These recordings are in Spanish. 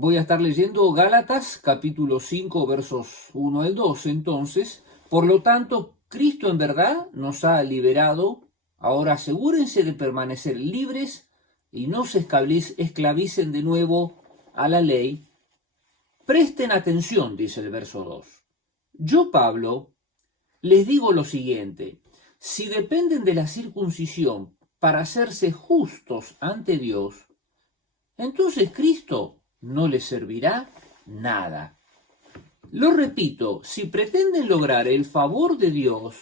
Voy a estar leyendo Gálatas capítulo 5 versos 1 al 12. Entonces, por lo tanto, Cristo en verdad nos ha liberado. Ahora asegúrense de permanecer libres y no se esclavicen de nuevo a la ley. Presten atención, dice el verso 2. Yo, Pablo, les digo lo siguiente: si dependen de la circuncisión para hacerse justos ante Dios, entonces Cristo no les servirá nada. Lo repito, si pretenden lograr el favor de Dios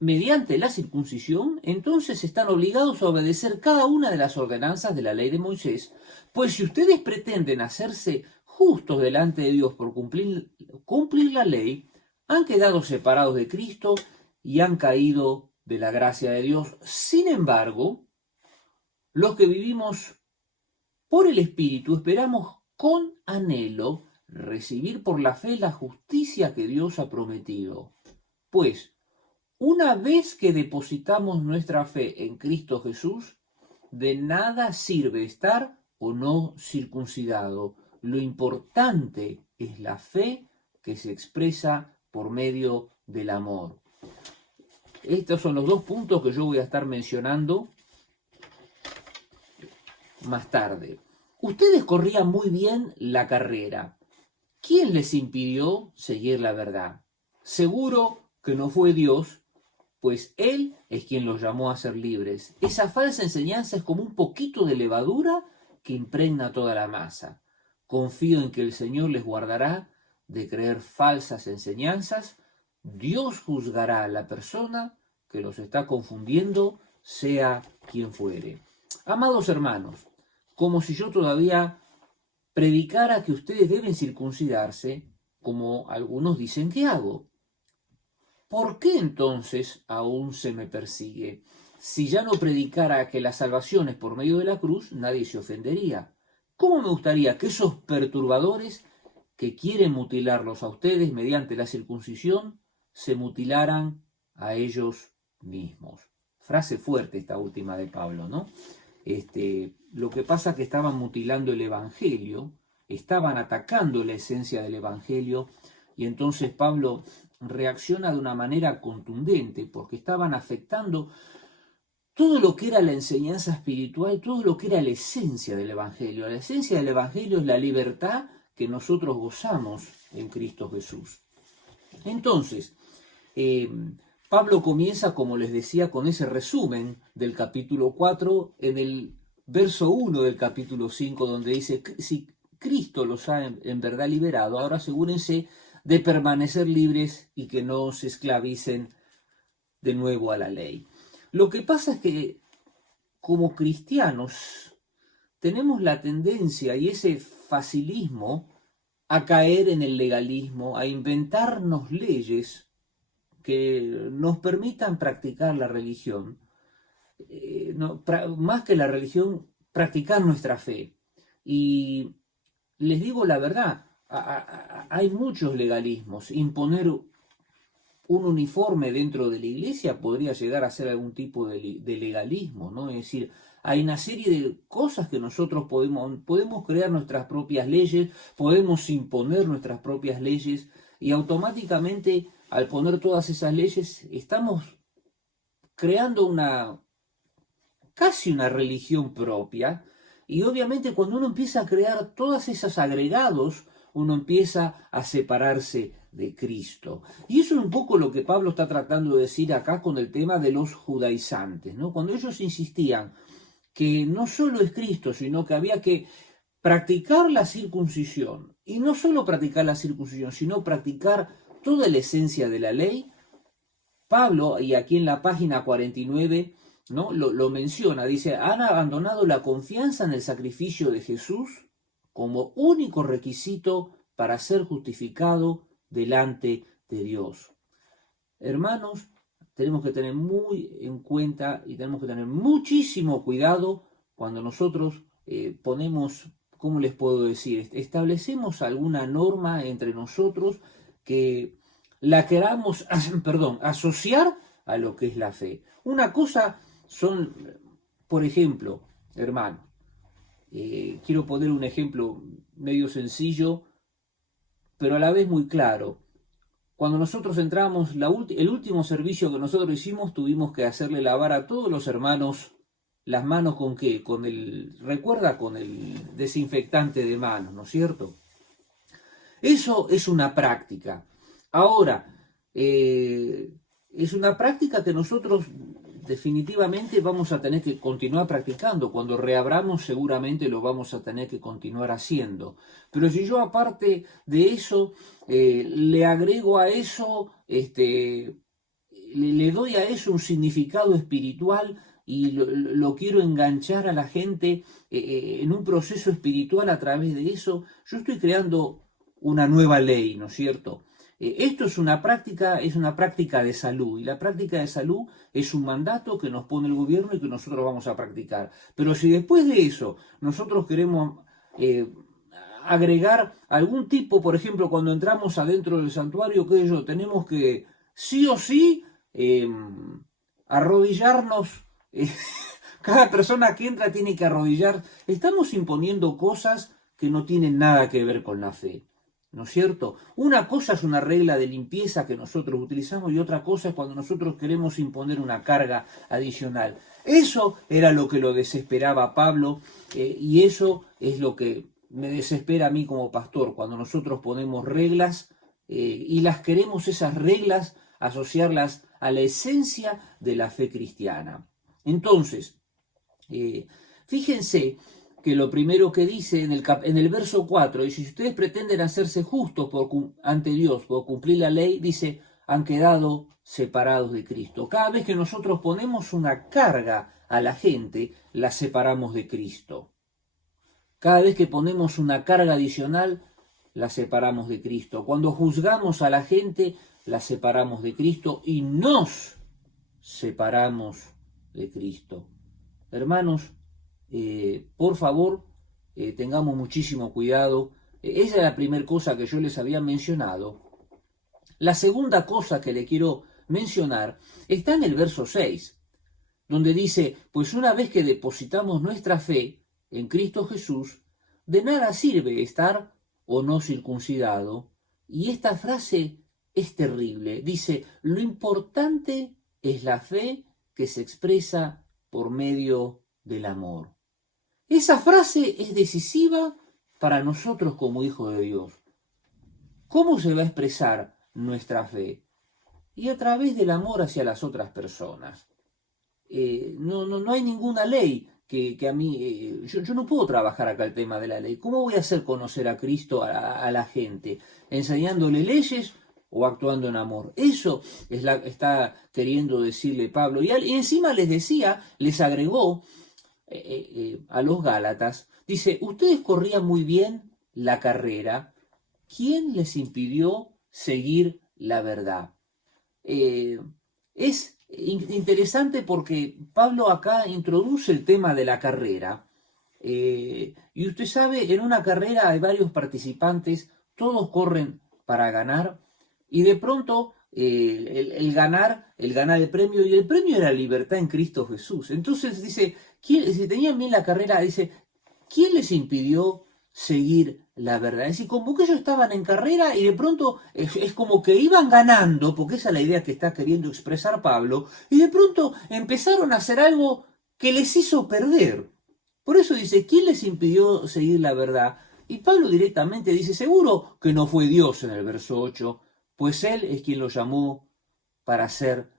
mediante la circuncisión, entonces están obligados a obedecer cada una de las ordenanzas de la ley de Moisés, pues si ustedes pretenden hacerse justos delante de Dios por cumplir la ley, han quedado separados de Cristo y han caído de la gracia de Dios. Sin embargo, los que vivimos por el Espíritu esperamos con anhelo recibir por la fe la justicia que Dios ha prometido. Pues, una vez que depositamos nuestra fe en Cristo Jesús, de nada sirve estar o no circuncidado. Lo importante es la fe que se expresa por medio del amor. Estos son los dos puntos que yo voy a estar mencionando más tarde. Ustedes corrían muy bien la carrera. ¿Quién les impidió seguir la verdad? Seguro que no fue Dios, pues Él es quien los llamó a ser libres. Esa falsa enseñanza es como un poquito de levadura que impregna toda la masa. Confío en que el Señor les guardará de creer falsas enseñanzas. Dios juzgará a la persona que los está confundiendo, sea quien fuere. Amados hermanos, como si yo todavía predicara que ustedes deben circuncidarse, como algunos dicen que hago. ¿Por qué entonces aún se me persigue? Si ya no predicara que la salvación es por medio de la cruz, nadie se ofendería. ¿Cómo me gustaría que esos perturbadores que quieren mutilarlos a ustedes mediante la circuncisión se mutilaran a ellos mismos? Frase fuerte esta última de Pablo, ¿no? Lo que pasa es que estaban mutilando el Evangelio, estaban atacando la esencia del Evangelio, y entonces Pablo reacciona de una manera contundente, porque estaban afectando todo lo que era la enseñanza espiritual, todo lo que era la esencia del Evangelio. La esencia del Evangelio es la libertad que nosotros gozamos en Cristo Jesús. Entonces, Pablo comienza, como les decía, con ese resumen del capítulo 4 en el verso 1 del capítulo 5, donde dice: si Cristo los ha en verdad liberado, ahora asegúrense de permanecer libres y que no se esclavicen de nuevo a la ley. Lo que pasa es que como cristianos tenemos la tendencia y ese facilismo a caer en el legalismo, a inventarnos leyes que nos permitan practicar la religión, más que la religión, practicar nuestra fe. Y les digo la verdad, hay muchos legalismos. Imponer un uniforme dentro de la iglesia podría llegar a ser algún tipo de legalismo, ¿no? Es decir, hay una serie de cosas que nosotros podemos crear nuestras propias leyes, podemos imponer nuestras propias leyes, y automáticamente al poner todas esas leyes estamos creando casi una religión propia. Y obviamente cuando uno empieza a crear todos esos agregados, uno empieza a separarse de Cristo. Y eso es un poco lo que Pablo está tratando de decir acá con el tema de los judaizantes, ¿no? Cuando ellos insistían que no solo es Cristo, sino que había que practicar la circuncisión. Y no solo practicar la circuncisión, sino practicar toda la esencia de la ley. Pablo, y aquí en la página 49, ¿no? lo menciona, dice: han abandonado la confianza en el sacrificio de Jesús como único requisito para ser justificado delante de Dios. Hermanos, tenemos que tener muy en cuenta y tenemos que tener muchísimo cuidado cuando nosotros ponemos, ¿cómo les puedo decir? Establecemos alguna norma entre nosotros que la queramos, asociar a lo que es la fe. Una cosa son, por ejemplo, hermano, Quiero poner un ejemplo medio sencillo, pero a la vez muy claro. Cuando nosotros entramos, el último servicio que nosotros hicimos, tuvimos que hacerle lavar a todos los hermanos las manos ¿con qué? Recuerda, con el desinfectante de manos, ¿no es cierto? Eso es una práctica. Ahora, es una práctica que nosotros definitivamente vamos a tener que continuar practicando. Cuando reabramos seguramente lo vamos a tener que continuar haciendo. Pero si yo aparte de eso le agrego a eso, le doy a eso un significado espiritual y lo quiero enganchar a la gente en un proceso espiritual a través de eso, yo estoy creando una nueva ley, ¿no es cierto? Esto es una práctica de salud, y la práctica de salud es un mandato que nos pone el gobierno y que nosotros vamos a practicar. Pero si después de eso nosotros queremos agregar algún tipo, por ejemplo, cuando entramos adentro del santuario, que yo tenemos que sí o sí arrodillarnos, cada persona que entra tiene que arrodillar, estamos imponiendo cosas que no tienen nada que ver con la fe. ¿No es cierto? Una cosa es una regla de limpieza que nosotros utilizamos y otra cosa es cuando nosotros queremos imponer una carga adicional. Eso era lo que lo desesperaba a Pablo y eso es lo que me desespera a mí como pastor, cuando nosotros ponemos reglas y las queremos, esas reglas, asociarlas a la esencia de la fe cristiana. Entonces, fíjense que lo primero que dice en el verso 4, dice, si ustedes pretenden hacerse justos ante Dios por cumplir la ley, dice, han quedado separados de Cristo. Cada vez que nosotros ponemos una carga a la gente, la separamos de Cristo. Cada vez que ponemos una carga adicional, la separamos de Cristo. Cuando juzgamos a la gente, la separamos de Cristo y nos separamos de Cristo. Hermanos, por favor, tengamos muchísimo cuidado. Esa es la primera cosa que yo les había mencionado. La segunda cosa que le quiero mencionar está en el verso 6, donde dice, pues una vez que depositamos nuestra fe en Cristo Jesús, de nada sirve estar o no circuncidado. Y esta frase es terrible. Dice, lo importante es la fe que se expresa por medio del amor. Esa frase es decisiva para nosotros como hijos de Dios. ¿Cómo se va a expresar nuestra fe? Y a través del amor hacia las otras personas. No hay ninguna ley que a mí... yo no puedo trabajar acá el tema de la ley. ¿Cómo voy a hacer conocer a Cristo a la gente? ¿Enseñándole leyes o actuando en amor? Eso está queriendo decirle Pablo. Y encima les agregó a los Gálatas, dice, ustedes corrían muy bien la carrera, ¿quién les impidió seguir la verdad? Es interesante porque Pablo acá introduce el tema de la carrera, y usted sabe, en una carrera hay varios participantes, todos corren para ganar, y de pronto el ganar el premio, y el premio era libertad en Cristo Jesús. Entonces dice, si tenían bien la carrera, dice, ¿quién les impidió seguir la verdad? Es decir, como que ellos estaban en carrera y de pronto es como que iban ganando, porque esa es la idea que está queriendo expresar Pablo, y de pronto empezaron a hacer algo que les hizo perder. Por eso dice, ¿quién les impidió seguir la verdad? Y Pablo directamente dice, seguro que no fue Dios en el verso 8, pues Él es quien los llamó para ser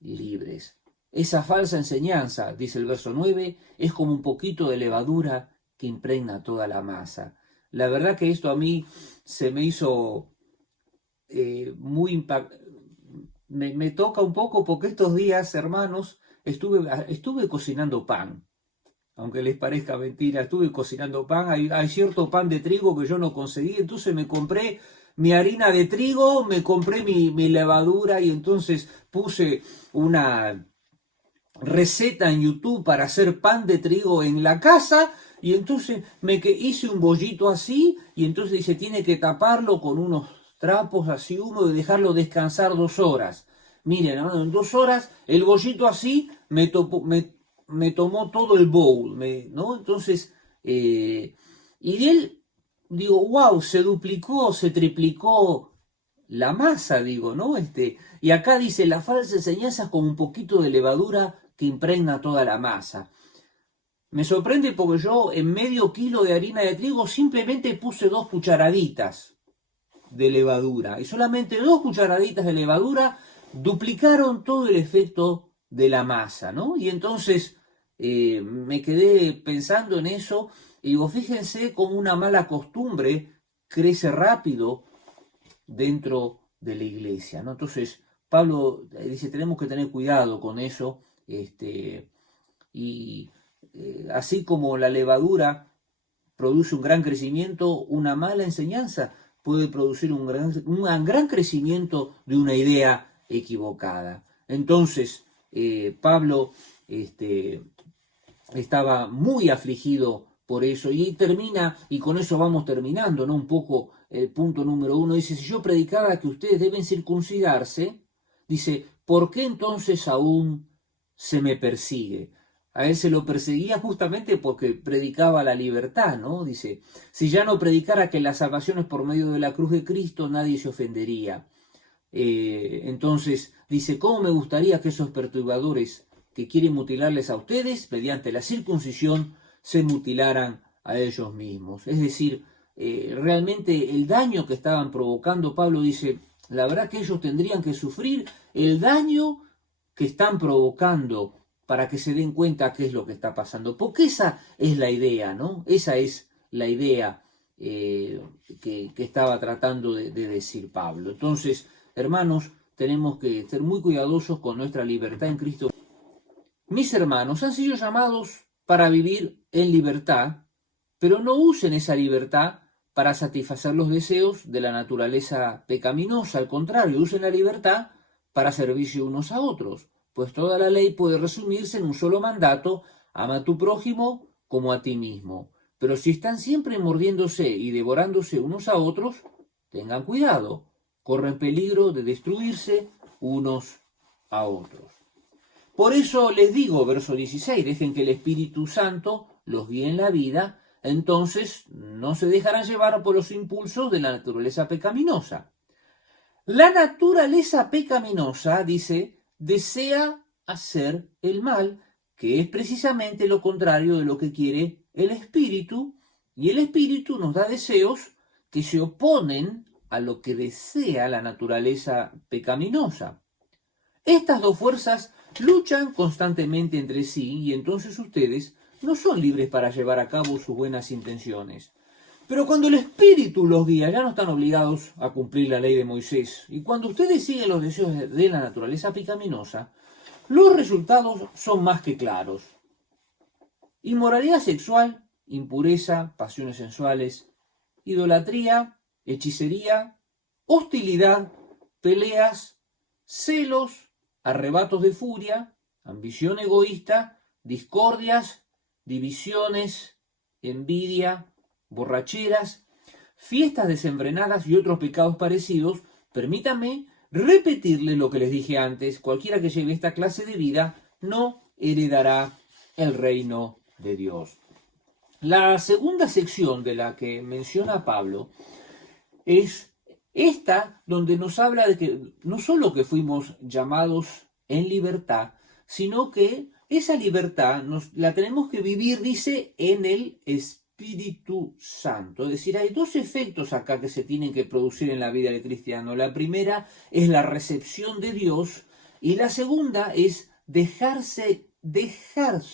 libres. Esa falsa enseñanza, dice el verso 9, es como un poquito de levadura que impregna toda la masa. La verdad que esto a mí se me hizo muy impactante. Me toca un poco porque estos días, hermanos, estuve cocinando pan. Aunque les parezca mentira, estuve cocinando pan. Hay cierto pan de trigo que yo no conseguí, entonces me compré mi harina de trigo, me compré mi levadura y entonces puse una receta en YouTube para hacer pan de trigo en la casa y entonces hice un bollito así y entonces dice tiene que taparlo con unos trapos así húmedos y dejarlo descansar 2 horas. Miren, en 2 horas el bollito así me tomó todo el bowl, ¿no? Entonces Y de él, digo, wow, se duplicó, se triplicó la masa, digo, ¿no? Y acá dice, la falsa enseñanza es como un poquito de levadura que impregna toda la masa. Me sorprende porque yo en medio kilo de harina de trigo simplemente puse 2 cucharaditas de levadura. Y solamente 2 cucharaditas de levadura duplicaron todo el efecto de la masa, ¿no? Y entonces me quedé pensando en eso y digo, fíjense cómo una mala costumbre crece rápido dentro de la iglesia, ¿no? Entonces, Pablo dice, tenemos que tener cuidado con eso, y así como la levadura produce un gran crecimiento, una mala enseñanza puede producir un gran crecimiento de una idea equivocada. Entonces, Pablo estaba muy afligido por eso y termina, y con eso vamos terminando, ¿no? Un poco el punto número 1, dice, si yo predicaba que ustedes deben circuncidarse, dice, ¿por qué entonces aún se me persigue? A él se lo perseguía justamente porque predicaba la libertad, ¿no? Dice, si ya no predicara que la salvación es por medio de la cruz de Cristo, nadie se ofendería. Entonces, dice, ¿cómo me gustaría que esos perturbadores que quieren mutilarles a ustedes, mediante la circuncisión, se mutilaran a ellos mismos? Es decir, realmente el daño que estaban provocando, Pablo dice, la verdad que ellos tendrían que sufrir el daño que están provocando para que se den cuenta qué es lo que está pasando. Porque esa es la idea, ¿no? Esa es la idea que estaba tratando de decir Pablo. Entonces, hermanos, tenemos que ser muy cuidadosos con nuestra libertad en Cristo. Mis hermanos han sido llamados para vivir en libertad, pero no usen esa libertad para satisfacer los deseos de la naturaleza pecaminosa. Al contrario, usen la libertad para servirse unos a otros, pues toda la ley puede resumirse en un solo mandato: ama a tu prójimo como a ti mismo. Pero si están siempre mordiéndose y devorándose unos a otros, tengan cuidado, corren peligro de destruirse unos a otros. Por eso les digo, verso 16, dejen que el Espíritu Santo los guíe en la vida, entonces no se dejarán llevar por los impulsos de la naturaleza pecaminosa. La naturaleza pecaminosa, dice, desea hacer el mal, que es precisamente lo contrario de lo que quiere el Espíritu, y el Espíritu nos da deseos que se oponen a lo que desea la naturaleza pecaminosa. Estas dos fuerzas luchan constantemente entre sí y entonces ustedes no son libres para llevar a cabo sus buenas intenciones. Pero cuando el Espíritu los guía, ya no están obligados a cumplir la ley de Moisés. Y cuando ustedes siguen los deseos de la naturaleza pecaminosa, los resultados son más que claros. Inmoralidad sexual, impureza, pasiones sensuales, idolatría, hechicería, hostilidad, peleas, celos, arrebatos de furia, ambición egoísta, discordias, divisiones, envidia, borracheras, fiestas desenfrenadas y otros pecados parecidos. Permítanme repetirles lo que les dije antes: cualquiera que lleve esta clase de vida no heredará el reino de Dios. La segunda sección de la que menciona Pablo es esta, donde nos habla de que no solo que fuimos llamados en libertad, sino que esa libertad la tenemos que vivir, dice, en el Espíritu Santo. Es decir, hay dos efectos acá que se tienen que producir en la vida del cristiano. La primera es la recepción de Dios y la segunda es dejarse,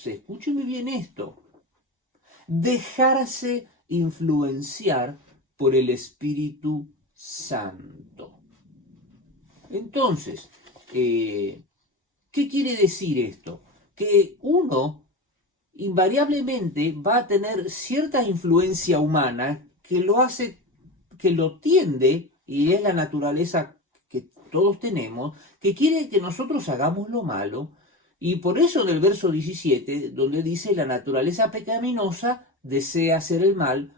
escúcheme bien esto, dejarse influenciar por el Espíritu Santo. Entonces, ¿qué quiere decir esto? Que uno invariablemente va a tener cierta influencia humana que lo hace, que lo tiende, y es la naturaleza que todos tenemos, que quiere que nosotros hagamos lo malo. Y por eso en el verso 17, donde dice la naturaleza pecaminosa desea hacer el mal,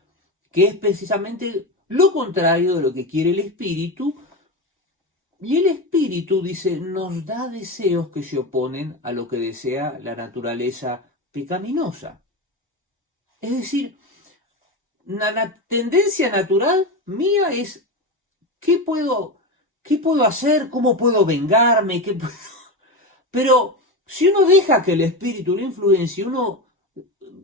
que es precisamente lo contrario de lo que quiere el Espíritu, y el Espíritu, dice, nos da deseos que se oponen a lo que desea la naturaleza pecaminosa. Es decir, la tendencia natural mía es, ¿qué puedo hacer? ¿Cómo puedo vengarme? Pero si uno deja que el espíritu lo influencie, uno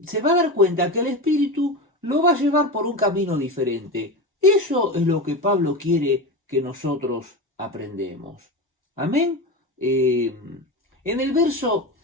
se va a dar cuenta que el espíritu lo va a llevar por un camino diferente. Eso es lo que Pablo quiere que nosotros aprendemos. Amén. En el verso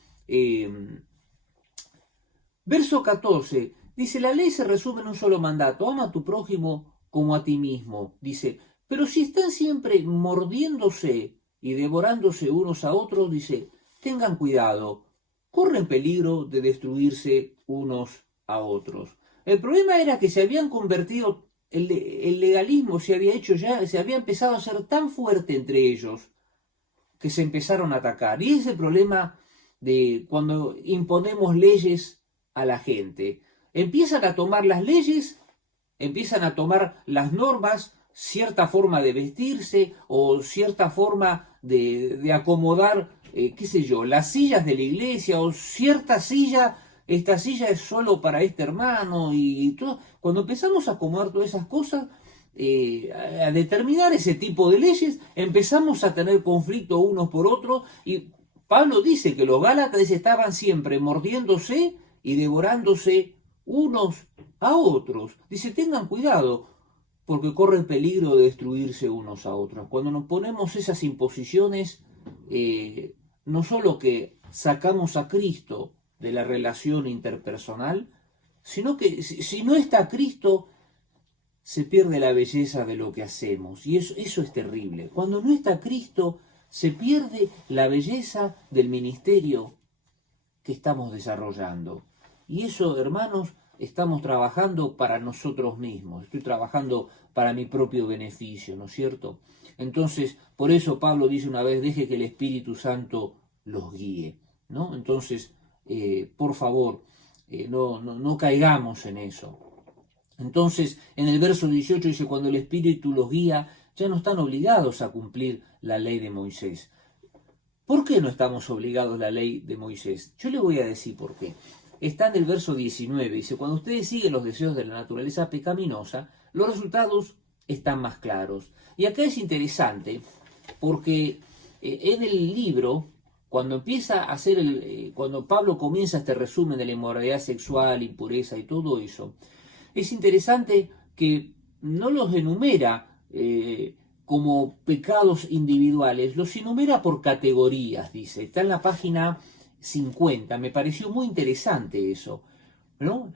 14, dice, la ley se resume en un solo mandato, ama a tu prójimo como a ti mismo. Dice, pero si están siempre mordiéndose y devorándose unos a otros, dice, tengan cuidado, corren peligro de destruirse unos a otros. El problema era que se habían convertido, el legalismo se había hecho ya, se había empezado a ser tan fuerte entre ellos que se empezaron a atacar. Y es el problema de cuando imponemos leyes a la gente. Empiezan a tomar las leyes, empiezan a tomar las normas, cierta forma de vestirse o cierta forma de acomodar, qué sé yo, las sillas de la iglesia o cierta silla, esta silla es solo para este hermano y todo. Cuando empezamos a acomodar todas esas cosas, a determinar ese tipo de leyes, empezamos a tener conflicto unos por otros y Pablo dice que los gálatas estaban siempre mordiéndose y devorándose unos a otros. Dice, tengan cuidado, porque corren peligro de destruirse unos a otros. Cuando nos ponemos esas imposiciones, no solo que sacamos a Cristo de la relación interpersonal, sino que si no está Cristo, se pierde la belleza de lo que hacemos. Y eso es terrible. Cuando no está Cristo, se pierde la belleza del ministerio que estamos desarrollando. Y eso, hermanos, estamos trabajando para nosotros mismos. Estoy trabajando para mi propio beneficio, ¿no es cierto? Entonces, por eso Pablo dice una vez, deje que el Espíritu Santo los guíe, ¿no? Entonces, por favor, no caigamos en eso. Entonces, en el verso 18 dice, cuando el Espíritu los guía, ya no están obligados a cumplir la ley de Moisés. ¿Por qué no estamos obligados a la ley de Moisés? Yo le voy a decir por qué. Está en el verso 19, dice, cuando ustedes siguen los deseos de la naturaleza pecaminosa, los resultados están más claros. Y acá es interesante, porque en el libro, cuando empieza a hacer cuando Pablo comienza este resumen de la inmoralidad sexual, impureza y todo eso, es interesante que no los enumera como pecados individuales, los enumera por categorías, dice. Está en la página 50, me pareció muy interesante eso, ¿no?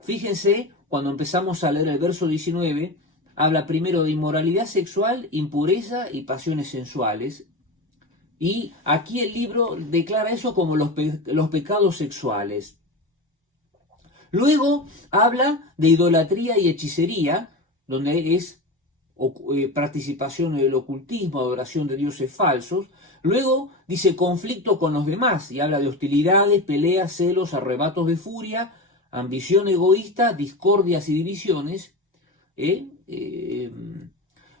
Fíjense, cuando empezamos a leer el verso 19, habla primero de inmoralidad sexual, impureza y pasiones sensuales. Y aquí el libro declara eso como los pecados sexuales. Luego habla de idolatría y hechicería, donde es participación en el ocultismo, adoración de dioses falsos. Luego dice conflicto con los demás y habla de hostilidades, peleas, celos, arrebatos de furia, ambición egoísta, discordias y divisiones.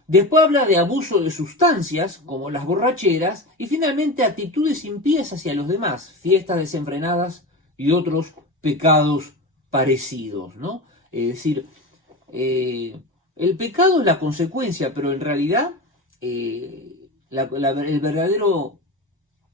Después habla de abuso de sustancias, como las borracheras, y finalmente actitudes impías hacia los demás, fiestas desenfrenadas y otros pecados parecidos, ¿no? Es decir, el pecado es la consecuencia, pero en realidad el verdadero,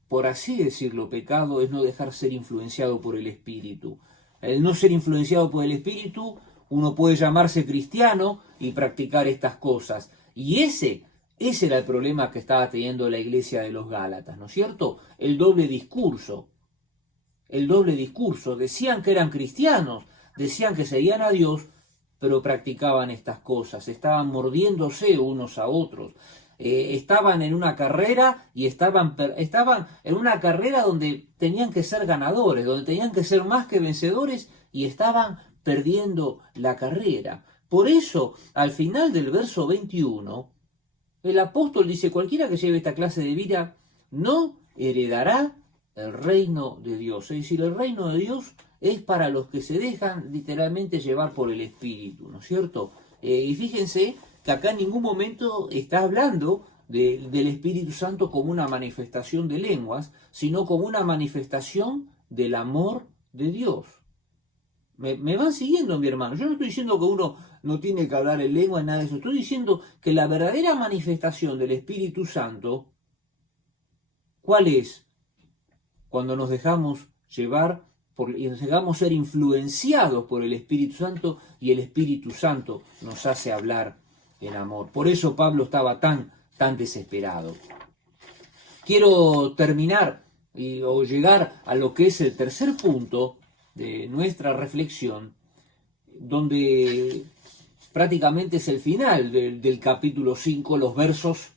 por así decirlo, pecado es no dejar ser influenciado por el Espíritu. El no ser influenciado por el Espíritu, uno puede llamarse cristiano y practicar estas cosas. Y ese era el problema que estaba teniendo la iglesia de los Gálatas, ¿no es cierto? El doble discurso. Decían que eran cristianos, decían que seguían a Dios, pero practicaban estas cosas, estaban mordiéndose unos a otros, estaban en una carrera y estaban en una carrera donde tenían que ser ganadores, donde tenían que ser más que vencedores y estaban perdiendo la carrera. Por eso, al final del verso 21, el apóstol dice, cualquiera que lleve esta clase de vida no heredará el reino de Dios. Es decir, el reino de Dios es para los que se dejan literalmente llevar por el Espíritu, ¿no es cierto? Y fíjense que acá en ningún momento está hablando del Espíritu Santo como una manifestación de lenguas, sino como una manifestación del amor de Dios. Me van siguiendo, mi hermano. Yo no estoy diciendo que uno no tiene que hablar en lengua, nada de eso. Estoy diciendo que la verdadera manifestación del Espíritu Santo, ¿cuál es? Cuando nos dejamos llevar y nos dejamos ser influenciados por el Espíritu Santo, y el Espíritu Santo nos hace hablar en amor. Por eso Pablo estaba tan desesperado. Quiero terminar o llegar a lo que es el tercer punto de nuestra reflexión, donde prácticamente es el final del capítulo 5, los versos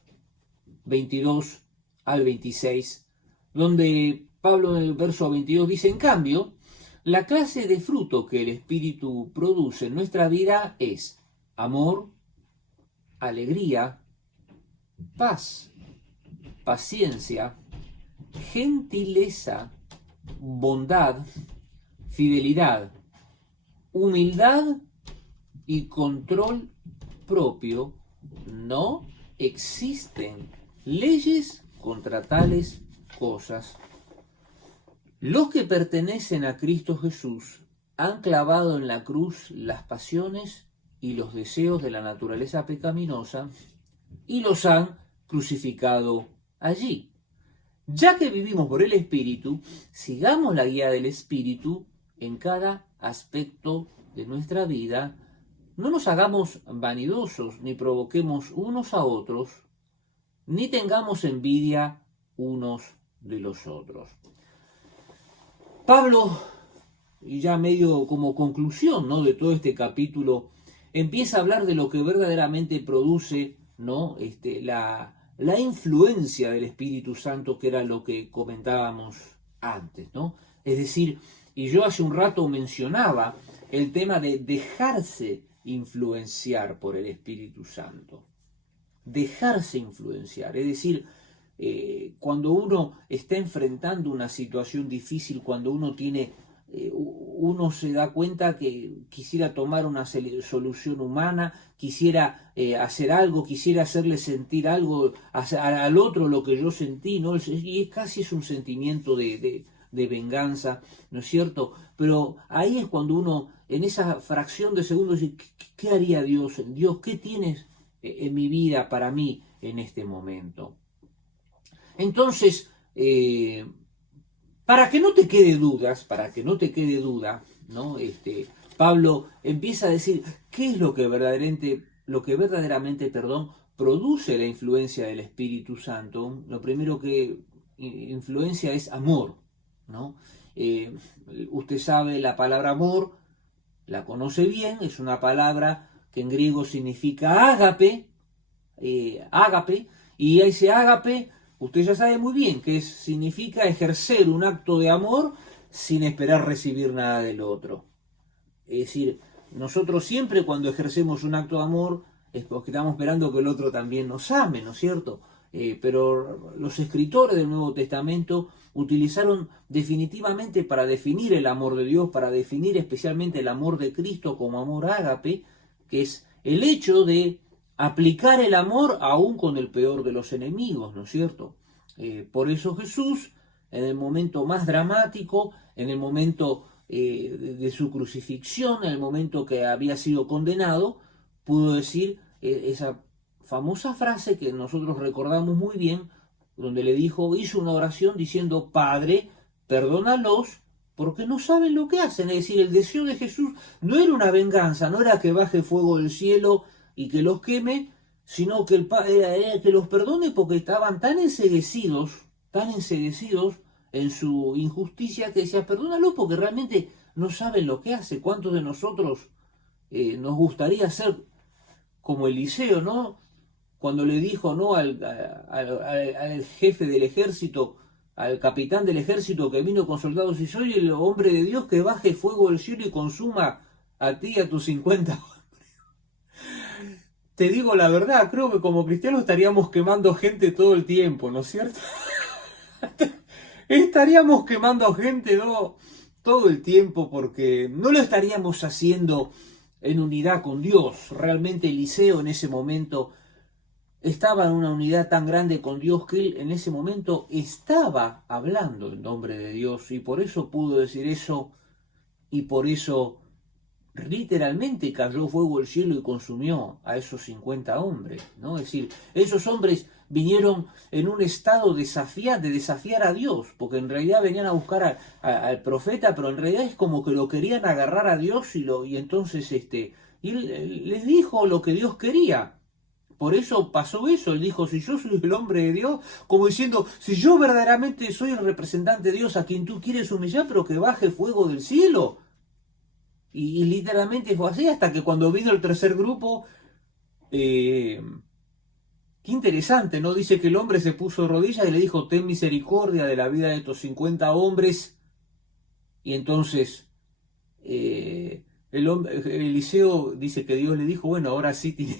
22 al 26, donde Pablo en el verso 22 dice: en cambio, la clase de fruto que el Espíritu produce en nuestra vida es amor, alegría, paz, paciencia, gentileza, bondad, fidelidad, humildad y control propio. No existen leyes contra tales cosas. Los que pertenecen a Cristo Jesús han clavado en la cruz las pasiones y los deseos de la naturaleza pecaminosa y los han crucificado allí. Ya que vivimos por el Espíritu, sigamos la guía del Espíritu en cada aspecto de nuestra vida. No nos hagamos vanidosos, ni provoquemos unos a otros, ni tengamos envidia unos de los otros. Pablo, y ya medio como conclusión, ¿no?, de todo este capítulo, empieza a hablar de lo que verdaderamente produce, ¿no?, la influencia del Espíritu Santo, que era lo que comentábamos antes, ¿no? Es decir, y yo hace un rato mencionaba el tema de dejarse influenciar por el Espíritu Santo. Dejarse influenciar, es decir, cuando uno está enfrentando una situación difícil, cuando uno uno se da cuenta que quisiera tomar una solución humana, quisiera hacer algo, quisiera hacerle sentir algo al otro lo que yo sentí, ¿no? Y casi es un sentimiento de venganza, ¿no es cierto? Pero ahí es cuando uno, en esa fracción de segundos, dice: ¿qué haría Dios? Dios, ¿qué tienes en mi vida para mí en este momento? Entonces, para que no te quede duda, ¿no? Pablo empieza a decir qué es lo que verdaderamente, produce la influencia del Espíritu Santo. Lo primero que influencia es amor, ¿no? Usted sabe, la palabra amor, la conoce bien, es una palabra que en griego significa ágape, y ese ágape, usted ya sabe muy bien que significa ejercer un acto de amor sin esperar recibir nada del otro. Es decir, nosotros siempre cuando ejercemos un acto de amor es porque estamos esperando que el otro también nos ame, ¿no es cierto? Pero los escritores del Nuevo Testamento utilizaron definitivamente para definir el amor de Dios, para definir especialmente el amor de Cristo como amor ágape, que es el hecho de aplicar el amor aún con el peor de los enemigos, ¿no es cierto? Por eso Jesús, en el momento más dramático, en el momento de su crucifixión, en el momento que había sido condenado, pudo decir esa famosa frase que nosotros recordamos muy bien, donde hizo una oración diciendo: Padre, perdónalos porque no saben lo que hacen. Es decir, el deseo de Jesús no era una venganza, no era que baje fuego del cielo y que los queme, sino que era que los perdone porque estaban tan enceguecidos en su injusticia, que decía: perdónalo porque realmente no saben lo que hace. ¿Cuántos de nosotros nos gustaría ser como Eliseo, ¿no? Cuando le dijo, ¿no?, al jefe del ejército, al capitán del ejército que vino con soldados: y soy el hombre de Dios, que baje fuego del cielo y consuma a ti y a tus 50. Te digo la verdad, creo que como cristianos estaríamos quemando gente todo el tiempo, ¿no es cierto? Estaríamos quemando gente, ¿no?, todo el tiempo, porque no lo estaríamos haciendo en unidad con Dios. Realmente Eliseo en ese momento estaba en una unidad tan grande con Dios que él en ese momento estaba hablando en nombre de Dios, y por eso pudo decir eso, y por eso literalmente cayó fuego del cielo y consumió a esos 50 hombres, ¿no? Es decir, esos hombres vinieron en un estado de desafiar a Dios, porque en realidad venían a buscar al profeta, pero en realidad es como que lo querían agarrar a Dios y entonces y él les dijo lo que Dios quería. Por eso pasó eso, él dijo, si yo soy el hombre de Dios, como diciendo, si yo verdaderamente soy el representante de Dios a quien tú quieres humillar, pero que baje fuego del cielo. Y literalmente fue así, hasta que cuando vino el tercer grupo, qué interesante, ¿no? Dice que el hombre se puso de rodillas y le dijo, ten misericordia de la vida de estos 50 hombres. Y entonces Eliseo dice que Dios le dijo, bueno, ahora sí tiene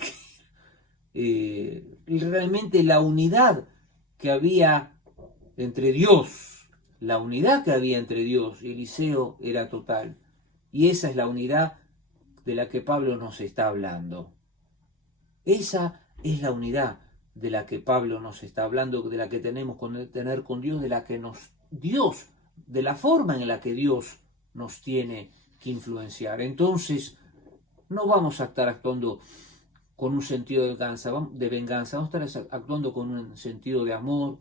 que realmente la unidad que había entre Dios, la unidad que había entre Dios y Eliseo era total. Y esa es la unidad de la que Pablo nos está hablando. Esa es la unidad de la que Pablo nos está hablando, de la que tenemos que tener con Dios, de la que de la forma en la que Dios nos tiene que influenciar. Entonces, no vamos a estar actuando con un sentido de venganza, vamos a estar actuando con un sentido de amor.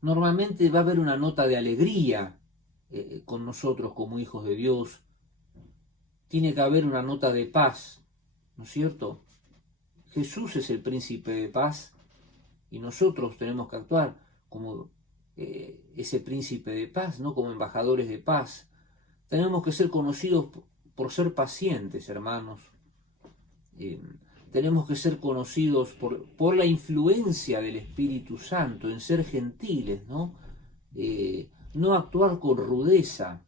Normalmente va a haber una nota de alegría con nosotros como hijos de Dios. Tiene que haber una nota de paz, ¿no es cierto? Jesús es el príncipe de paz y nosotros tenemos que actuar como ese príncipe de paz, no como embajadores de paz. Tenemos que ser conocidos por ser pacientes, hermanos. Tenemos que ser conocidos por la influencia del Espíritu Santo, en ser gentiles, ¿no? No actuar con rudeza,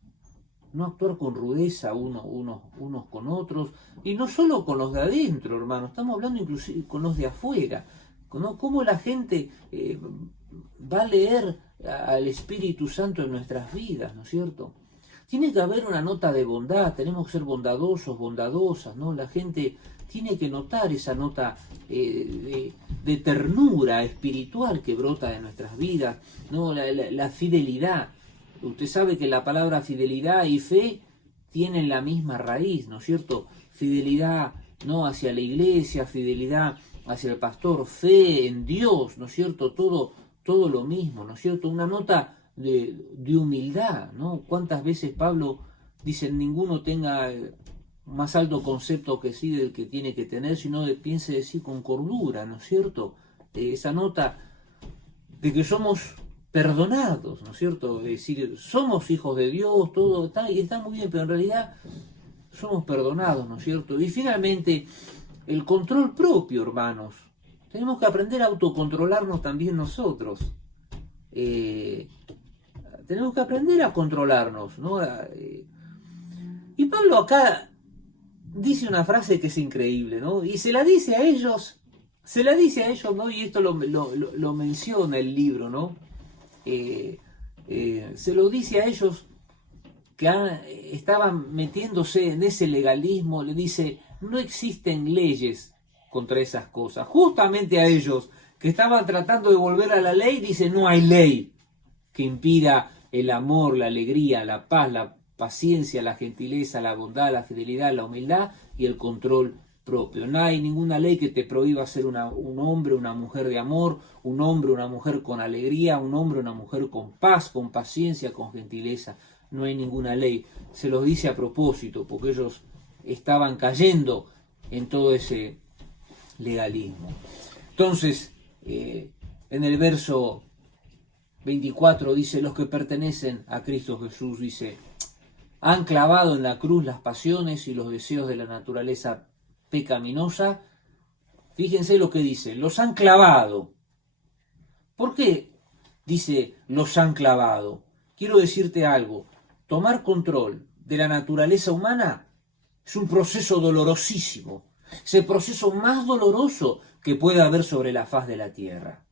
no actuar con rudeza unos con otros, y no solo con los de adentro, hermano, estamos hablando inclusive con los de afuera, ¿no? Cómo la gente va a leer al Espíritu Santo en nuestras vidas, ¿no es cierto? Tiene que haber una nota de bondad, tenemos que ser bondadosos, bondadosas, ¿no? La gente tiene que notar esa nota de ternura espiritual que brota de nuestras vidas, ¿no? La fidelidad. Usted sabe que la palabra fidelidad y fe tienen la misma raíz, ¿no es cierto? Fidelidad, ¿no? Hacia la iglesia, fidelidad hacia el pastor, fe en Dios, ¿no es cierto? Todo lo mismo, ¿no es cierto? Una nota de humildad, ¿no? ¿Cuántas veces Pablo dice, ninguno tenga más alto concepto que sí del que tiene que tener, sino piense de sí con cordura, ¿no es cierto? Esa nota de que somos perdonados, ¿no es cierto? Es decir, somos hijos de Dios, todo está, y está muy bien, pero en realidad somos perdonados, ¿no es cierto? Y finalmente, el control propio, hermanos. Tenemos que aprender a autocontrolarnos también nosotros. Tenemos que aprender a controlarnos, ¿no? Y Pablo acá dice una frase que es increíble, ¿no? Y se la dice a ellos, ¿no? Y esto lo menciona el libro, ¿no? Se lo dice a ellos que estaban metiéndose en ese legalismo, le dice, no existen leyes contra esas cosas. Justamente a ellos que estaban tratando de volver a la ley, dice, no hay ley que impida el amor, la alegría, la paz, la paciencia, la gentileza, la bondad, la fidelidad, la humildad y el control propio. No hay ninguna ley que te prohíba ser un hombre, una mujer de amor, un hombre, una mujer con alegría, un hombre, una mujer con paz, con paciencia, con gentileza. No hay ninguna ley. Se los dice a propósito, porque ellos estaban cayendo en todo ese legalismo. Entonces, en el verso 24 dice, los que pertenecen a Cristo Jesús, dice, han clavado en la cruz las pasiones y los deseos de la naturaleza pecaminosa. Fíjense lo que dice, los han clavado. ¿Por qué dice los han clavado? Quiero decirte algo, tomar control de la naturaleza humana es un proceso dolorosísimo, es el proceso más doloroso que puede haber sobre la faz de la tierra.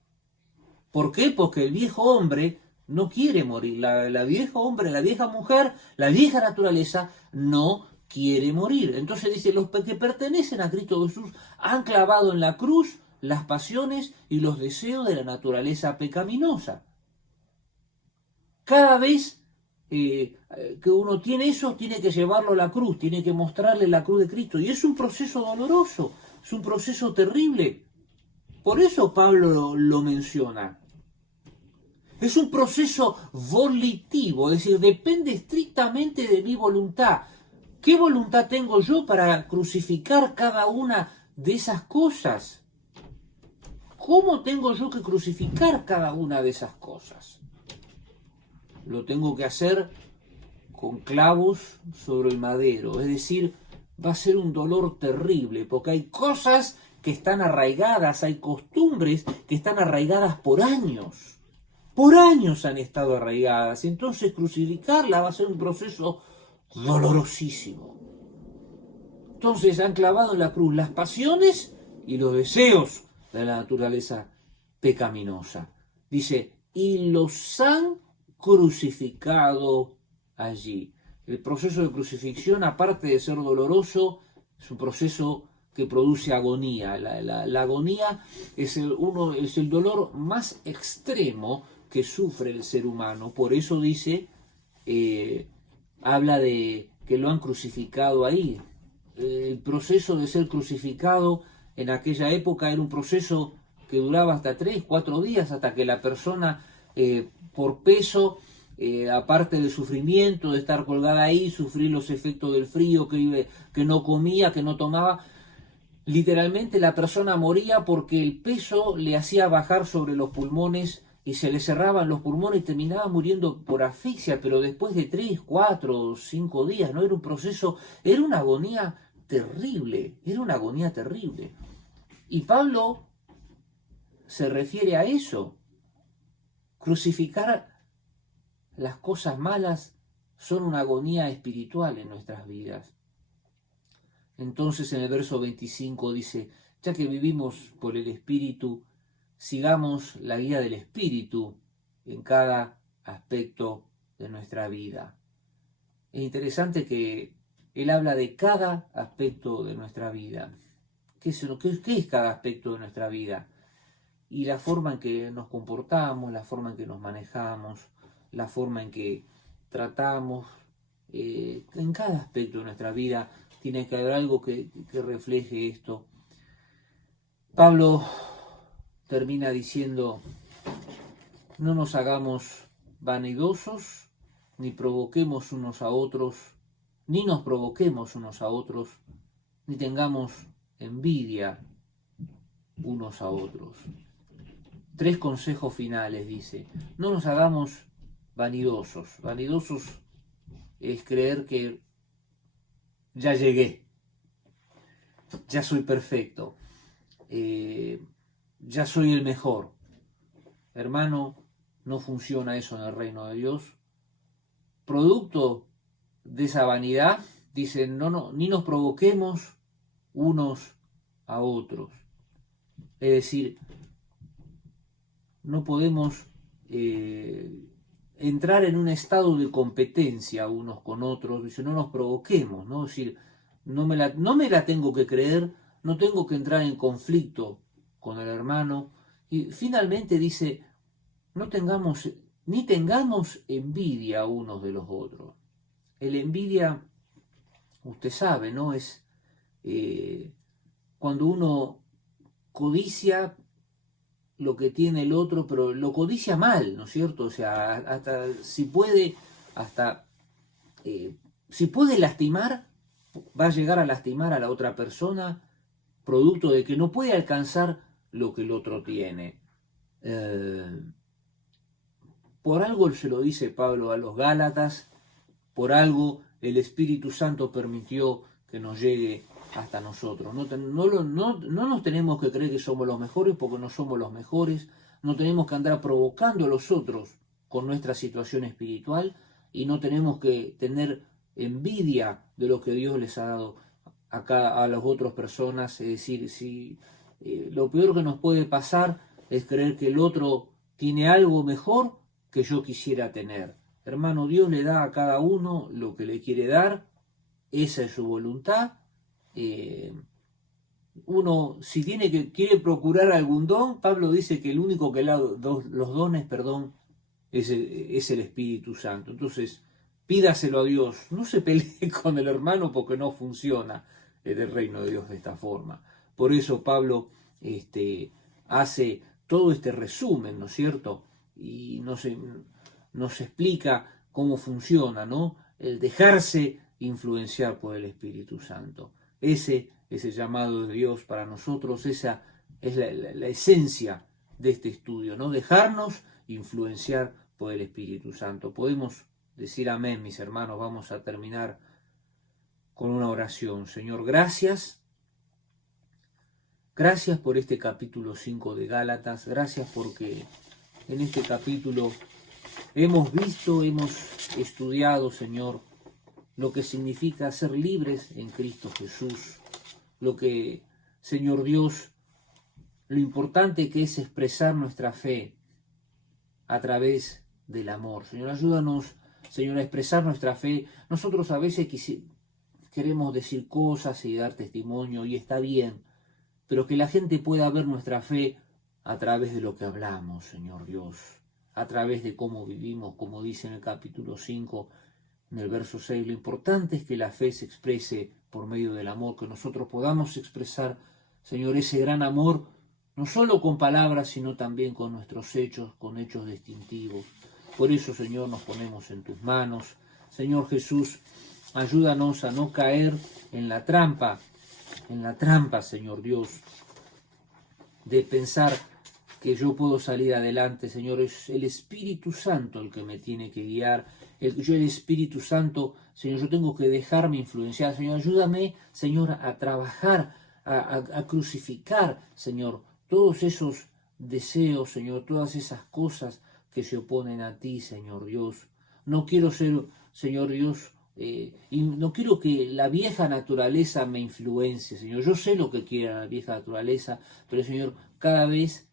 ¿Por qué? Porque el viejo hombre no quiere morir. La vieja hombre, la vieja mujer, la vieja naturaleza no quiere morir. Entonces dice, los que pertenecen a Cristo Jesús han clavado en la cruz las pasiones y los deseos de la naturaleza pecaminosa. Cada vez que uno tiene eso, tiene que llevarlo a la cruz, tiene que mostrarle la cruz de Cristo. Y es un proceso doloroso, es un proceso terrible. Por eso Pablo lo menciona. Es un proceso volitivo, es decir, depende estrictamente de mi voluntad. ¿Qué voluntad tengo yo para crucificar cada una de esas cosas? ¿Cómo tengo yo que crucificar cada una de esas cosas? Lo tengo que hacer con clavos sobre el madero, es decir, va a ser un dolor terrible, porque hay cosas que están arraigadas, hay costumbres que están arraigadas por años han estado arraigadas, entonces crucificarla va a ser un proceso dolorosísimo. Entonces han clavado en la cruz las pasiones y los deseos de la naturaleza pecaminosa. Dice, y los han crucificado allí. El proceso de crucifixión, aparte de ser doloroso, es un proceso que produce agonía. La agonía es el dolor más extremo que sufre el ser humano. Por eso dice, habla de que lo han crucificado ahí. El proceso de ser crucificado en aquella época era un proceso que duraba hasta 3, 4 días, hasta que la persona, por peso, aparte del sufrimiento de estar colgada ahí, sufrir los efectos del frío, que no comía, que no tomaba, literalmente la persona moría porque el peso le hacía bajar sobre los pulmones y se le cerraban los pulmones y terminaba muriendo por asfixia, pero después de 3, 4, 5 días, ¿no? Era un proceso, era una agonía terrible, era una agonía terrible. Y Pablo se refiere a eso. Crucificar las cosas malas son una agonía espiritual en nuestras vidas. Entonces en el verso 25 dice, ya que vivimos por el Espíritu, sigamos la guía del Espíritu en cada aspecto de nuestra vida. Es interesante que él habla de cada aspecto de nuestra vida. ¿Qué es cada aspecto de nuestra vida? Y la forma en que nos comportamos, la forma en que nos manejamos, la forma en que tratamos, en cada aspecto de nuestra vida tiene que haber algo que refleje esto. Pablo termina diciendo, no nos hagamos vanidosos, ni provoquemos unos a otros, ni nos provoquemos unos a otros, ni tengamos envidia unos a otros. 3 consejos finales, dice. No nos hagamos vanidosos. Vanidosos es creer que ya llegué, ya soy perfecto, ya soy el mejor. Hermano, no funciona eso en el reino de Dios. Producto de esa vanidad, dice, ni nos provoquemos unos a otros. Es decir, no podemos entrar en un estado de competencia unos con otros, dice, no nos provoquemos, ¿no? Es decir, no me la tengo que creer, no tengo que entrar en conflicto con el hermano. Y finalmente dice, ni tengamos envidia unos de los otros. El envidia, usted sabe, ¿no? Es cuando uno codicia lo que tiene el otro, pero lo codicia mal, ¿no es cierto? O sea, hasta si puede lastimar, va a llegar a lastimar a la otra persona, producto de que no puede alcanzar lo que el otro tiene. Por algo se lo dice Pablo a los Gálatas, por algo el Espíritu Santo permitió que nos llegue hasta nosotros. No nos tenemos que creer que somos los mejores porque no somos los mejores. No tenemos que andar provocando a los otros con nuestra situación espiritual y no tenemos que tener envidia de lo que Dios les ha dado acá a las otras personas. Es decir, lo peor que nos puede pasar es creer que el otro tiene algo mejor que yo quisiera tener. Hermano, Dios le da a cada uno lo que le quiere dar, esa es su voluntad. Uno, si quiere procurar algún don, Pablo dice que el único que da los dones, es el Espíritu Santo. Entonces, pídaselo a Dios, no se pelee con el hermano porque no funciona el reino de Dios de esta forma. Por eso Pablo hace todo este resumen, ¿no es cierto? Y nos explica cómo funciona, ¿no? El dejarse influenciar por el Espíritu Santo. Ese es el llamado de Dios para nosotros, esa es la esencia de este estudio, ¿no? Dejarnos influenciar por el Espíritu Santo. Podemos decir amén, mis hermanos. Vamos a terminar con una oración. Señor, gracias. Gracias por este capítulo 5 de Gálatas. Gracias porque en este capítulo hemos visto, hemos estudiado, Señor, lo que significa ser libres en Cristo Jesús. Lo que, Señor Dios, lo importante que es expresar nuestra fe a través del amor. Señor, ayúdanos, Señor, a expresar nuestra fe. Nosotros a veces queremos decir cosas y dar testimonio, y está bien, pero que la gente pueda ver nuestra fe a través de lo que hablamos, Señor Dios, a través de cómo vivimos, como dice en el capítulo 5, en el verso 6. Lo importante es que la fe se exprese por medio del amor, que nosotros podamos expresar, Señor, ese gran amor, no solo con palabras, sino también con nuestros hechos, con hechos distintivos. Por eso, Señor, nos ponemos en tus manos. Señor Jesús, ayúdanos a no caer en la trampa, Señor Dios, de pensar que yo puedo salir adelante. Señor, es el Espíritu Santo el que me tiene que guiar. El Espíritu Santo, Señor, yo tengo que dejarme influenciar. Señor, ayúdame, Señor, a trabajar, a crucificar, Señor, todos esos deseos, Señor, todas esas cosas que se oponen a ti, Señor Dios. No quiero ser, Señor Dios, y no quiero que la vieja naturaleza me influencie, Señor. Yo sé lo que quiere la vieja naturaleza, pero, Señor, cada vez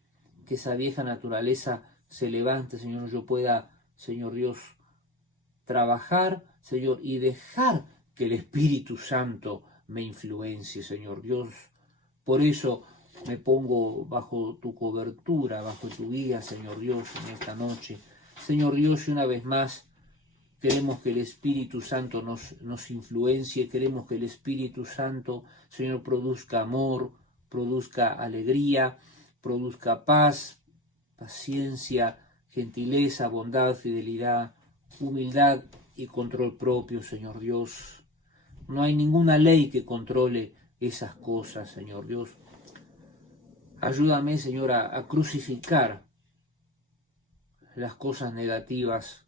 que esa vieja naturaleza se levante, Señor, yo pueda, Señor Dios, trabajar, Señor, y dejar que el Espíritu Santo me influencie, Señor Dios. Por eso me pongo bajo tu cobertura, bajo tu guía, Señor Dios, en esta noche. Señor Dios, y una vez más, queremos que el Espíritu Santo nos influencie, queremos que el Espíritu Santo, Señor, produzca amor, produzca alegría, produzca paz, paciencia, gentileza, bondad, fidelidad, humildad y control propio, Señor Dios. No hay ninguna ley que controle esas cosas, Señor Dios. Ayúdame, Señor, a crucificar las cosas negativas,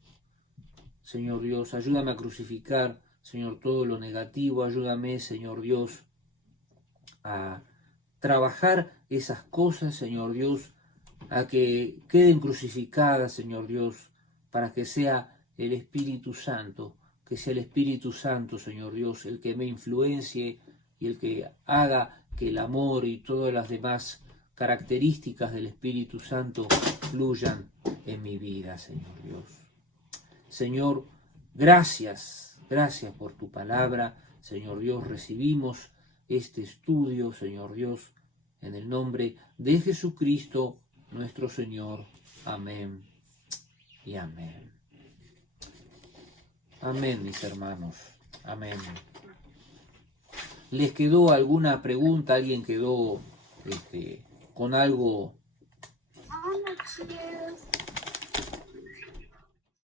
Señor Dios. Ayúdame a crucificar, Señor, todo lo negativo. Ayúdame, Señor Dios, a trabajar esas cosas, Señor Dios, a que queden crucificadas, Señor Dios, para que sea el Espíritu Santo, Señor Dios, el que me influencie y el que haga que el amor y todas las demás características del Espíritu Santo fluyan en mi vida, Señor Dios. Señor, gracias por tu palabra, Señor Dios. Recibimos este estudio, Señor Dios, en el nombre de Jesucristo, nuestro Señor. Amén y amén. Amén, mis hermanos. Amén. ¿Les quedó alguna pregunta? ¿Alguien quedó con algo